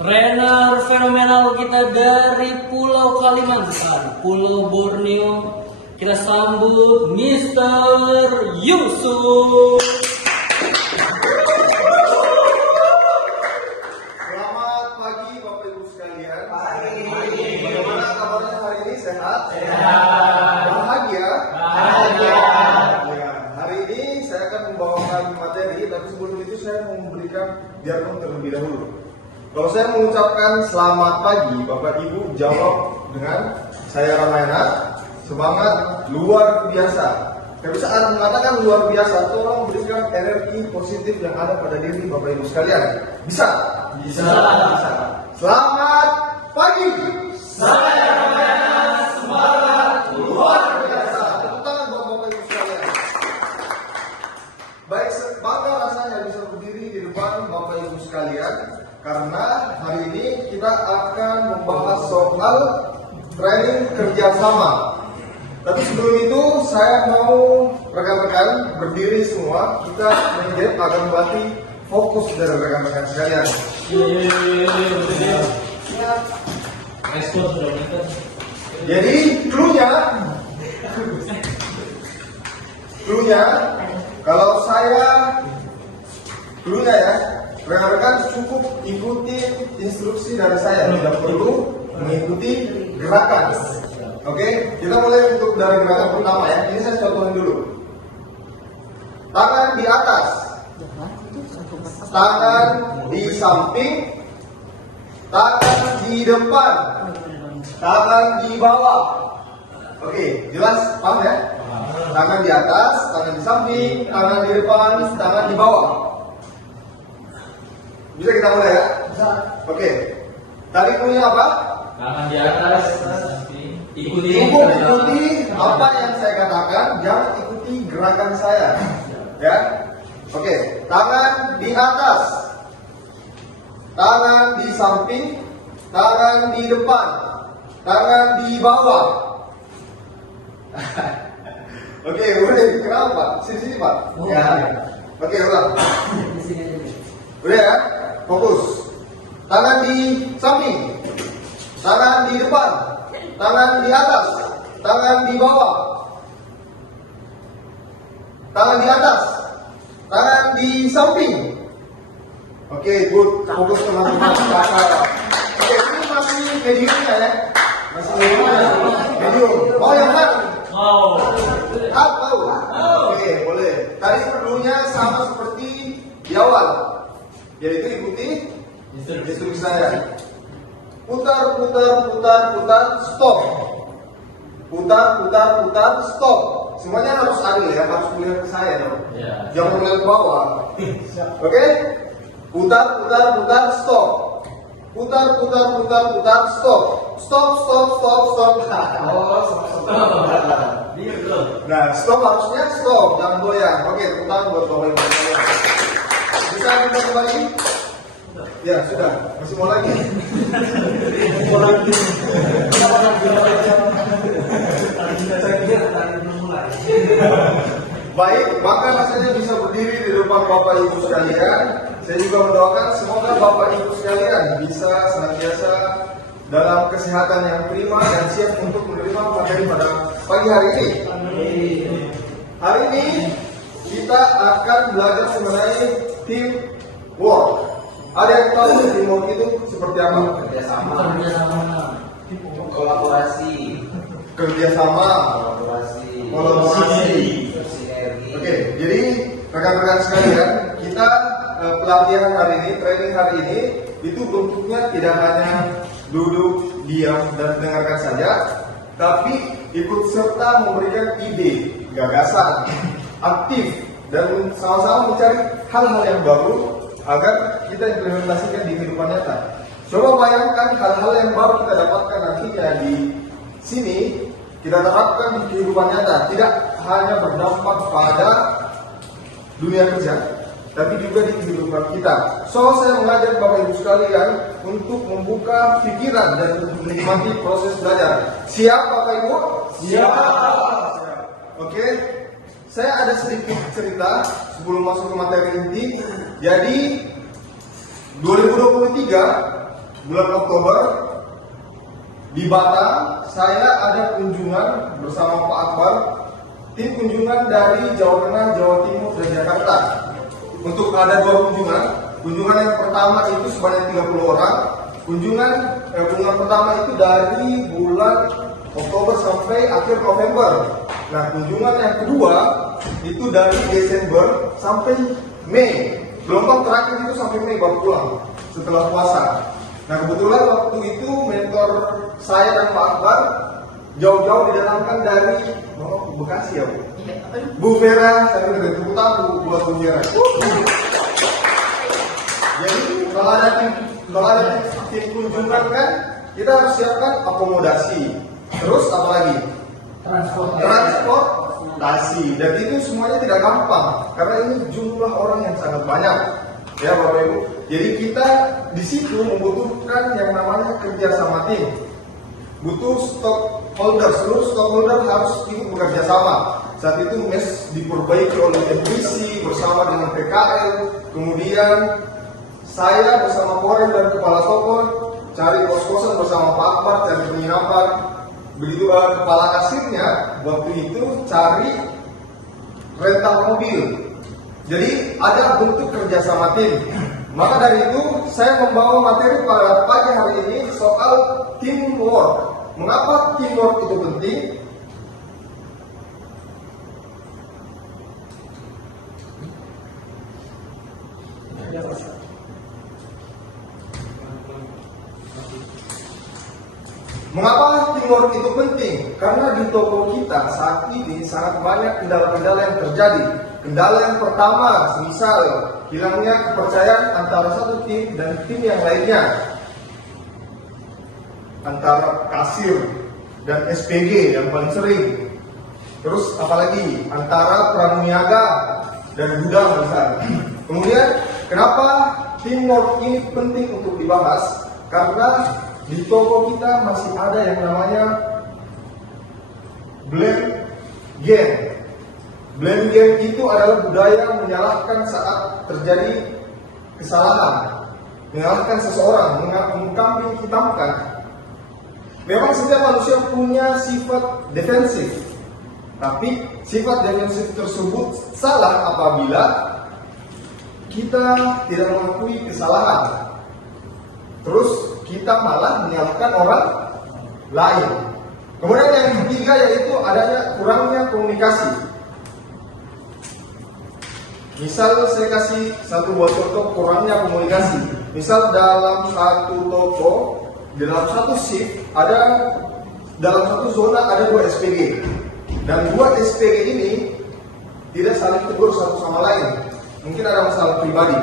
trainer fenomenal kita dari Pulau Kalimantan, Pulau Borneo. Kita sambut Mr. Yusuf. Selamat pagi Bapak Ibu sekalian. Bagaimana kabarnya hari ini? Sehat? Bahagia? Ya, hari ini saya akan membawakan materi, tapi sebelum itu saya mau memberikan jargon terlebih dahulu. Kalau saya mengucapkan selamat pagi, Bapak Ibu jawab dengan saya Ramayana, semangat luar biasa. Tapi saat mengatakan luar biasa, tolong berikan energi positif yang ada pada diri Bapak Ibu sekalian. Bisa? Bisa. Selamat pagi. Saya Ramayana, semangat Luar biasa. Tepuk tangan buat Bapak Ibu sekalian. Baik, bangga rasanya bisa berdiri di depan Bapak Ibu sekalian, karena hari ini kita akan membahas soal training kerjasama. Tapi sebelum itu saya mau rekan-rekan berdiri semua, kita menjadi agar melatih fokus dari rekan-rekan sekalian. Respon sudah benar. Jadi clue-nya kalau saya clue-nya ya, rekan-rekan cukup ikuti instruksi dari saya, tidak perlu mengikuti gerakan. Oke, kita mulai untuk dari gerakan pertama ya. Ini saya contohin dulu. Tangan di atas, tangan di samping, tangan di depan, tangan di bawah. Oke, jelas paham ya? Tangan di atas, tangan di samping, tangan di depan, tangan di bawah. Bisa kita mulai ya? Oke. Tadi punya apa? Tangan di atas, ikuti apa yang saya katakan, jangan ikuti gerakan saya. Ya. Oke, tangan di atas, tangan di samping, tangan di depan, tangan di bawah. Oke, boleh. Kenapa? Sini Pak. Ya. Oke, ulang. Udah ya, fokus. Tangan di samping, tangan di depan, tangan di atas, tangan di bawah, tangan di atas, tangan di samping. Oke, good. Fokus teman-teman. Oke, ini masih mediumnya ya. Masih medium. Mau yang mana? mau. Up, mau? Oke, boleh. Tadi perlunya sama seperti di awal, yaitu ikuti instruksi saya. Putar, stop. Putar, stop. Semuanya harus adil ya, harus melihat ke saya dong. Ya. Jangan melihat ke bawah. Oke? Putar, stop. Putar, stop. Stop. Nah, stop harusnya stop, jangan goyang. Oke, putar buat bawah. Bisa kita kembali? Ya, sudah. Masih mau lagi? Baik, maka rasanya bisa berdiri di depan Bapak Ibu sekalian. Saya juga mendoakan semoga Bapak Ibu sekalian bisa senantiasa dalam kesehatan yang prima dan siap untuk menerima materi pada pagi hari ini. Hari ini kita akan belajar mengenai teamwork. Ada yang tahu teamwork itu seperti apa? Kerjasama. Kerjasama, kolaborasi. Sinergi. Oke, jadi rekan-rekan sekalian, kita pelatihan hari ini, training hari ini, itu bentuknya tidak hanya duduk, diam, dan dengarkan saja, tapi ikut serta memberikan ide, gagasan, aktif, dan sama-sama mencari hal-hal yang baru agar kita implementasikan di kehidupan nyata. Coba bayangkan hal-hal yang baru kita dapatkan nantinya di sini, kita terapkan di kehidupan nyata, tidak hanya berdampak pada dunia kerja, tapi juga di kehidupan kita. So, saya mengajak Bapak Ibu sekalian untuk membuka pikiran dan untuk menikmati proses belajar. Siap Bapak Ibu? Siap. Oke, saya ada sedikit cerita sebelum masuk ke materi inti. Jadi 2023 bulan Oktober di Batam, saya ada kunjungan bersama Pak Akbar, tim kunjungan dari Jawa Tengah, Jawa Timur, dan Jakarta. Untuk ada 2 kunjungan. Kunjungan yang pertama itu sebanyak 30 orang. Kunjungan pertama itu dari bulan Oktober sampai akhir November. Nah, kunjungan yang kedua itu dari Desember sampai Mei. Gelombang terakhir itu sampai Mei baru pulang setelah puasa. Nah, kebetulan waktu itu mentor saya dan Pak Akbar jauh-jauh didatangkan dari Bekasi ya, Bu? Bu Vera, saya udah tepuk tangan buat Bu Vera. Jadi kalau ada tim kunjungan kan, kita harus siapkan akomodasi. Terus apa lagi? Transportasi. Dan itu semuanya tidak gampang karena ini jumlah orang yang sangat banyak. Ya Bapak Ibu. Jadi kita di situ membutuhkan yang namanya kerjasama tim. Butuh stockholder, seluruh stockholder harus ikut bekerja sama. Saat itu mes diperbaiki oleh MPC bersama dengan PKL. Kemudian saya bersama Korem dan Kepala Toko cari kos-kosan bersama Pak Akbar, cari penginapan. Begitu kepala kasirnya waktu itu cari rental mobil. Jadi ada bentuk kerjasama tim. Maka dari itu saya membawa materi pada pagi hari ini soal teamwork. Mengapa teamwork itu penting? Mengapa teamwork itu penting? Karena di toko kita saat ini sangat banyak kendala-kendala yang terjadi. Kendala yang pertama, misal hilangnya kepercayaan antara satu tim dan tim yang lainnya. Antara kasir dan SPG yang paling sering. Terus apalagi antara pramuniaga dan gudang misalnya. Kemudian kenapa teamwork ini penting untuk dibahas? Karena di toko kita masih ada yang namanya blame game. Blame game itu adalah budaya menyalahkan saat terjadi kesalahan, menyalahkan seseorang, mengkambing hitamkan. Memang setiap manusia punya sifat defensif, tapi sifat defensif tersebut salah apabila kita tidak mengakui kesalahan. Terus kita malah menyalahkan orang lain. Kemudian yang ketiga yaitu adanya kurangnya komunikasi. Misal saya kasih satu buah contoh kurangnya komunikasi. Misal dalam satu toko, dalam satu shift dalam satu zona ada 2 SPG. Dan 2 SPG ini tidak saling tegur satu sama lain. Mungkin ada masalah pribadi.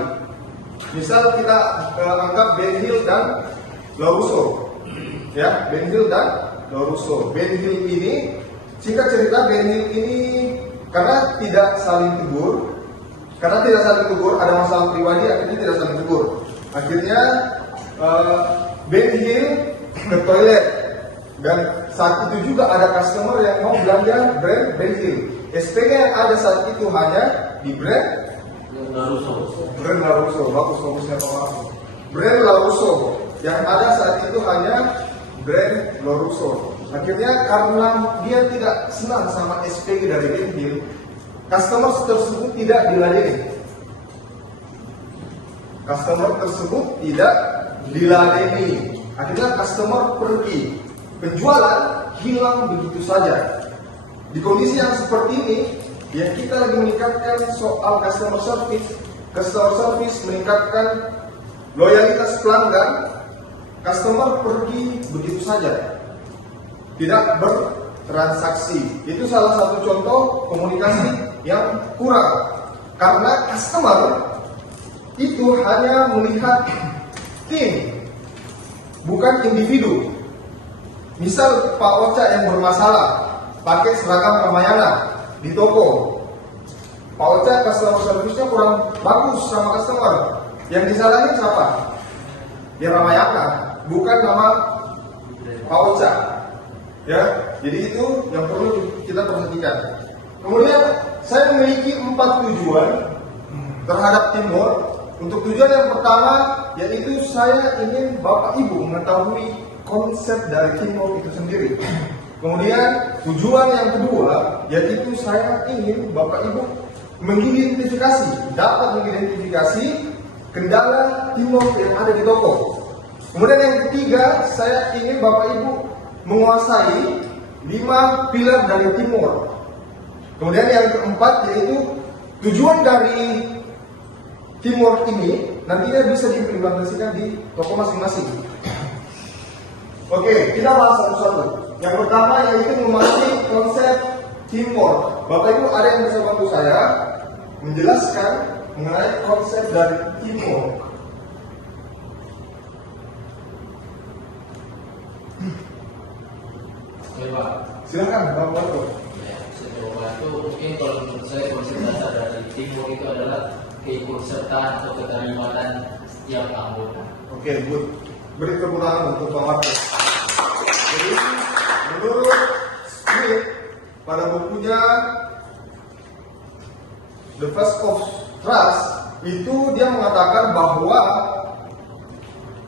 Misal kita anggap Ben Hill dan Larusso, ya, Ben Hill dan Larusso. Ben Hill ini, singkat cerita, Ben Hill ini karena tidak saling tegur, ada masalah pribadi, akhirnya tidak saling tegur. Akhirnya Ben Hill ke toilet, dan saat itu juga ada customer yang mau belanja brand Ben Hill. SPG yang ada saat itu hanya di brand Larusso, bagusnya Pak. Brand Larusso yang ada saat itu hanya brand Larusso. Akhirnya karena dia tidak senang sama SPG dari Ben Hill, customer tersebut tidak diladeni. Akhirnya customer pergi, penjualan hilang begitu saja. Di kondisi yang seperti ini, ya kita lagi meningkatkan soal customer service, meningkatkan loyalitas pelanggan. Customer pergi begitu saja, tidak bertransaksi. Itu salah satu contoh komunikasi yang kurang. Karena customer itu hanya melihat tim, bukan individu. Misal Pak Ocha yang bermasalah pakai seragam Ramayana di toko, Pak Ocha customer service-nya kurang bagus sama customer. Yang disalahin siapa? Ya Ramayana, bukan nama Pak Ocha. Ya, jadi itu yang perlu kita perhatikan. Kemudian saya memiliki 4 tujuan terhadap teamwork. Untuk tujuan yang pertama, yaitu saya ingin Bapak Ibu mengetahui konsep dari teamwork itu sendiri. Kemudian tujuan yang kedua, yaitu saya ingin Bapak Ibu dapat mengidentifikasi kendala teamwork yang ada di toko. Kemudian yang ketiga, saya ingin Bapak Ibu menguasai 5 pilar dari teamwork. Kemudian yang keempat, yaitu tujuan dari teamwork ini nantinya bisa diimplementasikan di toko masing-masing. Oke, kita bahas satu-satu. Yang pertama yaitu memahami konsep teamwork. Bapak Ibu ada yang bisa bantu saya menjelaskan mengenai konsep dari teamwork? Oke Pak. Silakan Bapak Bapak. Ya, saya coba itu mungkin kalau menurut saya konsep dasar dari teamwork itu adalah keikutsertaan atau keterlibatan setiap anggota. Oke, good. Beri tepuk tangan untuk Pak Marco. Jadi, menurut Smith, pada bukunya The First of Trust, itu dia mengatakan bahwa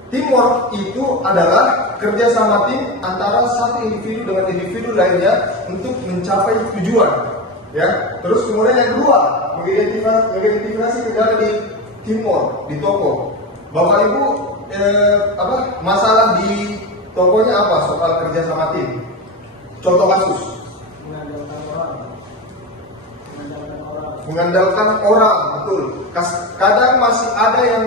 teamwork itu adalah kerjasama tim antara satu individu dengan individu lainnya untuk mencapai tujuan. Ya, terus kemudian yang kedua, mengidentifikasi kendala di teamwork di toko. Bapak Ibu, masalah di tokonya apa soal kerjasama tim? Contoh kasus. Mengandalkan orang, betul. Kadang masih ada yang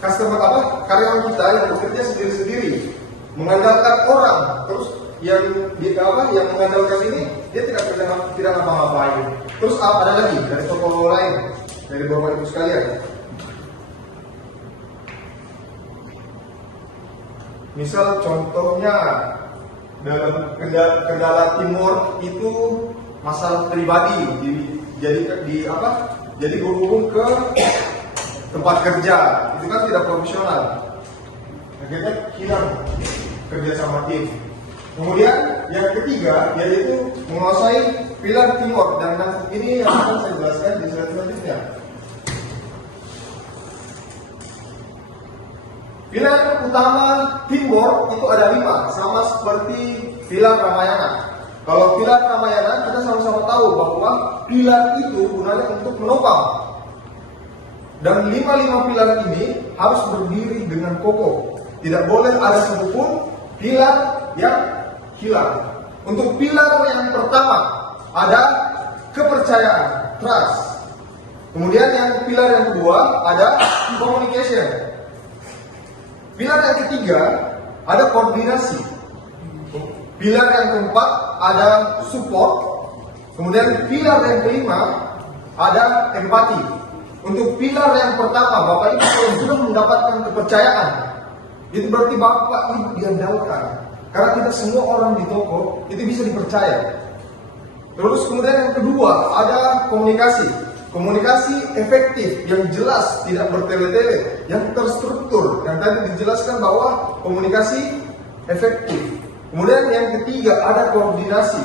karyawan kita yang bekerja sendiri-sendiri, mengandalkan orang, terus yang mengandalkan ini dia tidak ngapa-ngapain. Terus ada lagi dari toko lain, dari Bapak Ibu sekalian. Misal contohnya dalam kendala teamwork itu masalah pribadi, jadi berhubung ke tempat kerja, itu kan tidak profesional. Akhirnya hilang kerja sama tim. Kemudian yang ketiga yaitu menguasai pilar teamwork, dan ini yang akan saya jelaskan di slide selanjutnya. Pilar utama teamwork itu ada 5, sama seperti pilar Ramayana. Kalau pilar Ramayana kita sama-sama tahu bahwa pilar itu gunanya untuk menopang. Dan 5 pilar ini harus berdiri dengan kokoh. Tidak boleh ada satupun pilar yang hilang. Untuk pilar yang pertama ada kepercayaan, trust. Kemudian yang pilar yang kedua ada communication. Pilar yang ketiga ada koordinasi. Pilar yang keempat ada support. Kemudian pilar yang kelima ada empati. Untuk pilar yang pertama, Bapak Ibu kalau sudah mendapatkan kepercayaan, itu berarti Bapak Ibu diandalkan. Karena tidak semua orang di toko itu bisa dipercaya. Terus kemudian yang kedua ada komunikasi. Komunikasi efektif, yang jelas, tidak bertele-tele, yang terstruktur. Yang tadi dijelaskan bahwa komunikasi efektif. Kemudian yang ketiga ada koordinasi.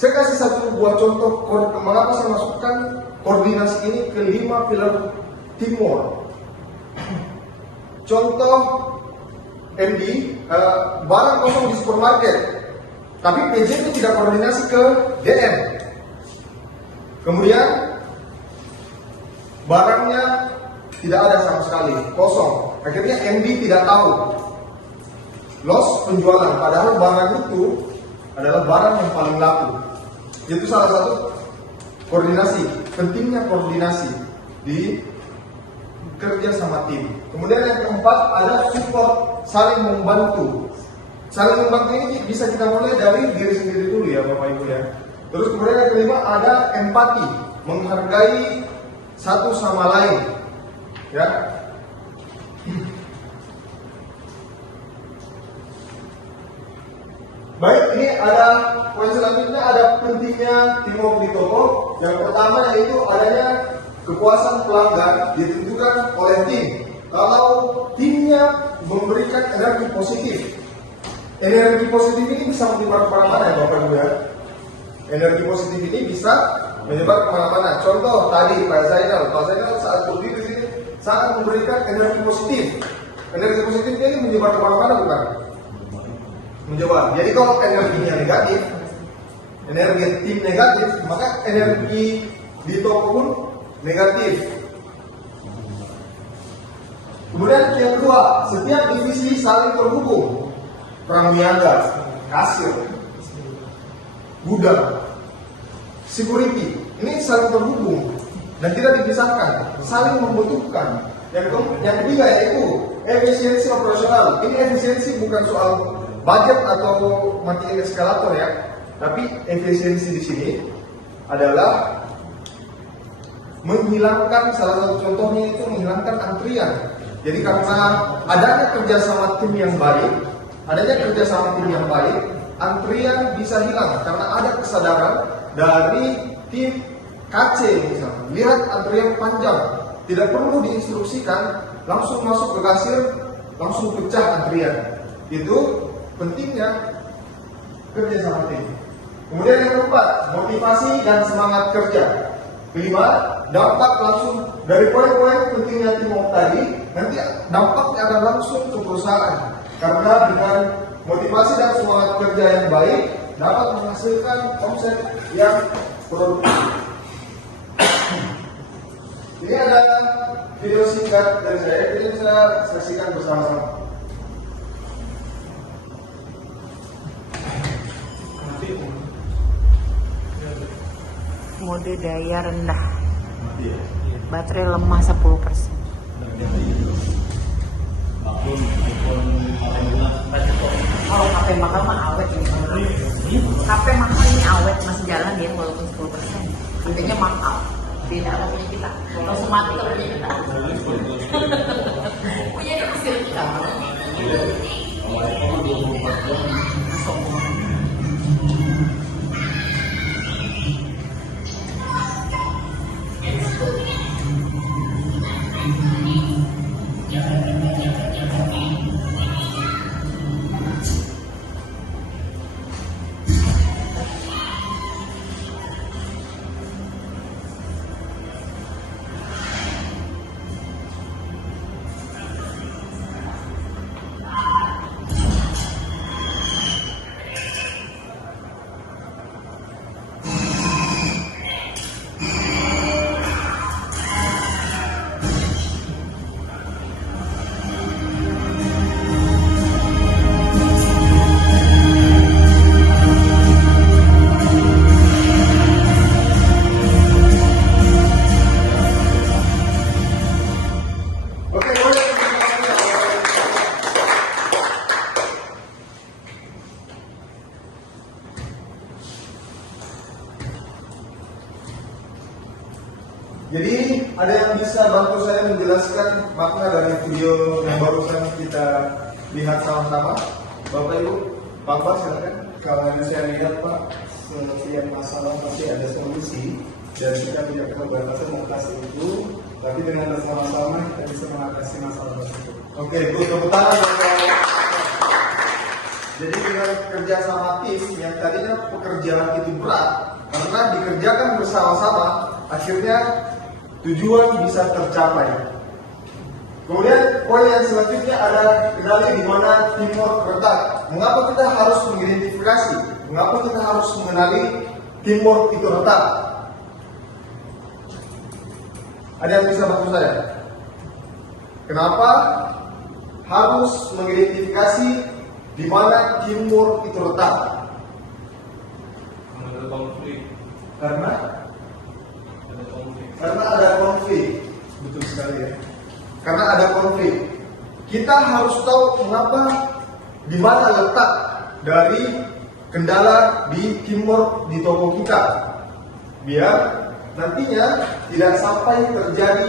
Saya kasih satu buah contoh mengapa saya masukkan koordinasi ini ke 5 pilar teamwork. Contoh MD, barang kosong di supermarket, tapi PJ itu tidak koordinasi ke DM. Kemudian barangnya tidak ada sama sekali, kosong. Akhirnya MD tidak tahu, loss penjualan. Padahal barang itu adalah barang yang paling laku. Itu salah satu koordinasi, pentingnya koordinasi di kerja sama tim. Kemudian yang keempat ada support, saling membantu. Saling membantu ini bisa kita mulai dari diri sendiri dulu ya Bapak Ibu ya. Terus kemudian yang kelima ada empati, menghargai satu sama lain ya. Baik, ini ada poin selanjutnya, ada pentingnya teamwork di toko. Yang pertama yaitu adanya kepuasan pelanggan ditentukan oleh tim. Kalau timnya memberikan energi positif, energi positif ini bisa menyebar kemana-mana ya Bapak Ibu ya. Energi positif ini bisa menyebar kemana-mana. Contoh tadi Pak Zainal saat berdiri di sini sangat memberikan energi positif. Energi positifnya ini menyebar kemana-mana bukan? Menyebar. Jadi kalau energinya negatif, energi tim negatif, maka energi di toko pun negatif. Kemudian yang kedua, setiap divisi saling terhubung. Praniaga, kasir, gudang, security, ini saling terhubung dan tidak dipisahkan, saling membutuhkan. Yang ketiga yaitu efisiensi operasional. Ini efisiensi bukan soal budget atau matiin eskalator ya, tapi efisiensi di sini adalah menghilangkan, salah satu contohnya itu menghilangkan antrian. Jadi karena adanya kerjasama tim yang baik, antrian bisa hilang karena ada kesadaran dari tim KC misalnya. Lihat antrian panjang, tidak perlu diinstruksikan, langsung masuk ke kasir, langsung pecah antrian. Itu pentingnya kerjasama tim. Kemudian yang keempat, motivasi dan semangat kerja. Kelima, dampak langsung dari poin-poin pentingnya teamwork tadi, nanti dampaknya akan langsung ke perusahaan. Karena dengan motivasi dan semangat kerja yang baik, dapat menghasilkan omset yang produktif. Ini ada video singkat dari saya, ini bisa saksikan bersama-sama. Mode daya rendah, baterai lemah 10%. Kalau HP mahal mah awet ini. HP mahal ini awet, masih jalan dia walaupun 10%. Harganya mahal. Tidak apa punya kita. Kalau smart kita punya kita. Punya dia masih kita. Jadi ada yang bisa bantu saya menjelaskan makna dari video yang barusan kita lihat sama-sama? Bapak Ibu, Pak Bas silakan. Kalau yang saya lihat Pak, setiap masalah pasti ada solusi dan kita tidak keterbatasan mengatasi itu, tapi dengan bersama-sama kita bisa mengatasi masalah tersebut. Oke, tepuk tangan buat saya. Jadi dengan kerja sama tim yang tadinya pekerjaan itu berat, karena dikerjakan bersama-sama, akhirnya tujuan bisa tercapai. Kemudian poin yang selanjutnya ada kendali di mana teamwork terletak. Mengapa kita harus mengidentifikasi? Mengapa kita harus mengenali teamwork itu letak? Ada yang bisa bantu saya? Kenapa harus mengidentifikasi di mana teamwork itu letak? Ada konflik. Karena Ada konflik. ada konflik. Betul sekali ya. Karena ada konflik. Kita harus tahu mengapa, di mana letak dari kendala di teamwork di toko kita, biar nantinya tidak sampai terjadi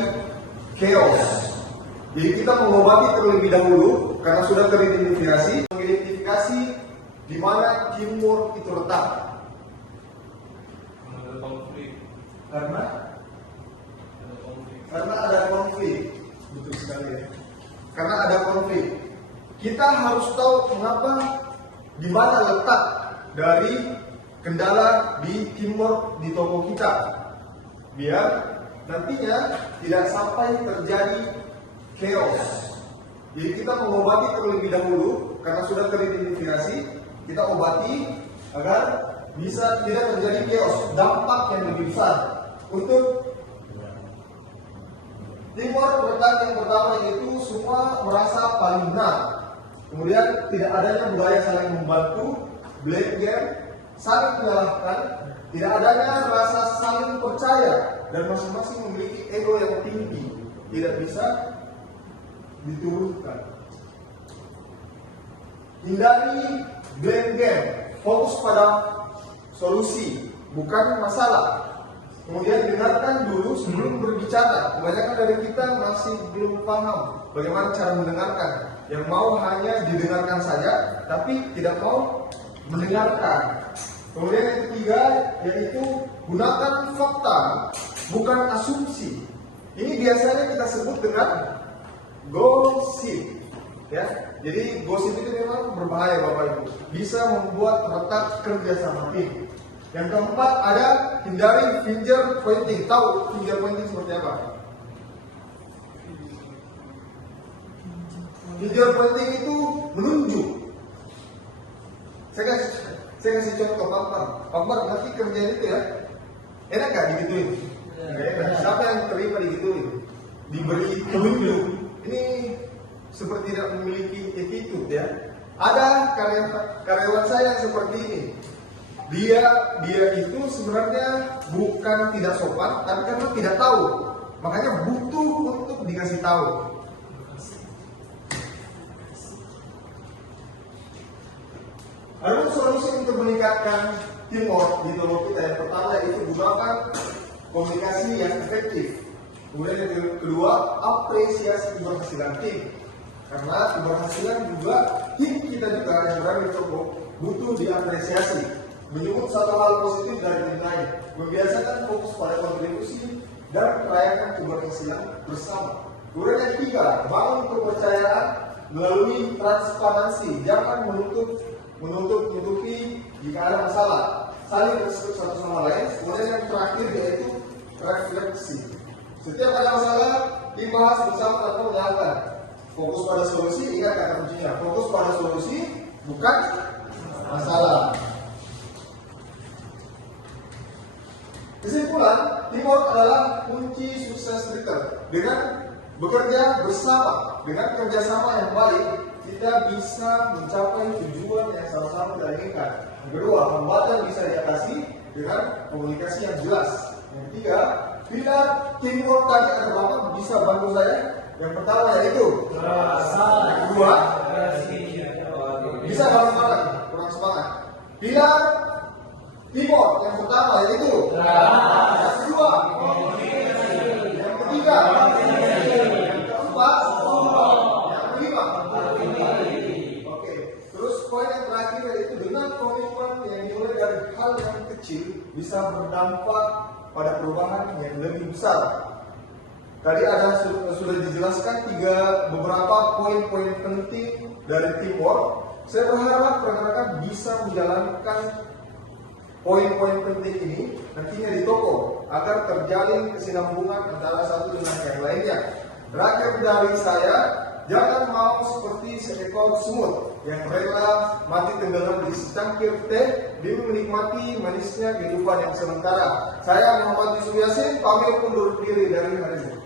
chaos. Jadi kita mengobati terlebih dahulu karena sudah teridentifikasi, mengidentifikasi di mana teamwork itu letak. Ada konflik. Karena ada konflik. Betul sekali ya. Karena ada konflik. Kita harus tahu mengapa, di mana letak dari kendala di teamwork di toko kita, biar nantinya tidak sampai terjadi chaos. Jadi kita mengobati terlebih dahulu karena sudah teridentifikasi, kita obati agar bisa tidak terjadi chaos, dampak yang lebih besar. Untuk teamwork rekan yang pertama itu semua merasa paling benar. Kemudian tidak adanya budaya saling membantu, blame game, saling menyalahkan, tidak adanya rasa saling percaya, dan masing-masing memiliki ego yang tinggi, tidak bisa diturunkan. Hindari blame game, fokus pada solusi, bukan masalah. Kemudian dengarkan dulu sebelum berbicara. Kebanyakan dari kita masih belum paham bagaimana cara mendengarkan. Yang mau hanya didengarkan saja, tapi tidak mau mendengarkan. Kemudian yang ketiga yaitu gunakan fakta, bukan asumsi. Ini biasanya kita sebut dengan gosip. Ya, jadi gosip itu memang berbahaya Bapak Ibu. Bisa membuat retak kerjasama tim. Yang keempat ada hindari finger pointing. Tahu finger pointing seperti apa? Finger pointing itu menunjuk. Saya kasih contoh Pak Bar nanti kerjaan itu ya. Enak gak digituin? Enggak enak. Siapa yang terima digituin? Diberi tunjuk. Ini seperti tidak memiliki attitude ya. Ada karyawan saya yang seperti ini. Dia itu sebenarnya bukan tidak sopan, tapi karena tidak tahu, makanya butuh untuk dikasih tahu. Ada solusi untuk meningkatkan teamwork di dalam kita. Yang pertama yaitu gunakan komunikasi yang efektif. Kemudian yang kedua, apresiasi keberhasilan tim. Karena keberhasilan juga tim kita juga yang berada di toko butuh diapresiasi. Menyebut satu hal positif dari tim lain, membiasakan fokus pada kontribusi dan merayakan keberhasilan bersama. Kemudian yang ketiga, bangun kepercayaan melalui transparansi, jangan menutupi jika ada masalah, saling respect satu sama lain. Kemudian yang terakhir yaitu refleksi. Setiap ada masalah dibahas bersama tanpa menyalahkan. Fokus pada solusi, ingat kata kuncinya, fokus pada solusi bukan masalah. Kesimpulan, teamwork adalah kunci sukses Twitter. Dengan bekerja bersama, dengan kerjasama yang baik, kita bisa mencapai tujuan yang sama-sama kita inginkan. Yang kedua, hambatan bisa diatasi dengan komunikasi yang jelas. Yang ketiga, pilar teamwork tadi ada Bapak bisa bantu saya. Yang pertama yaitu yang kedua, bisa bareng-bareng, kurang semangat. Pilar teamwork yang pertama yaitu yang kedua, yang ketiga, yang keempat, yang kelima. Oke, terus poin yang terakhir yaitu dengan komitmen yang dimulai dari hal yang kecil bisa berdampak pada perubahan yang lebih besar. Tadi sudah dijelaskan beberapa poin-poin penting dari teamwork. Saya berharap rekan-rekan bisa menjalankan poin-poin penting ini nantinya di toko agar terjalin kesinambungan antara satu dengan yang lainnya. Terakhir dari saya, jangan mau seperti seekor semut yang rela mati tenggelam di secangkir teh demi menikmati manisnya kehidupan yang sementara. Saya Muhammad Yusuf Yasin, pamit undur diri dari hari ini.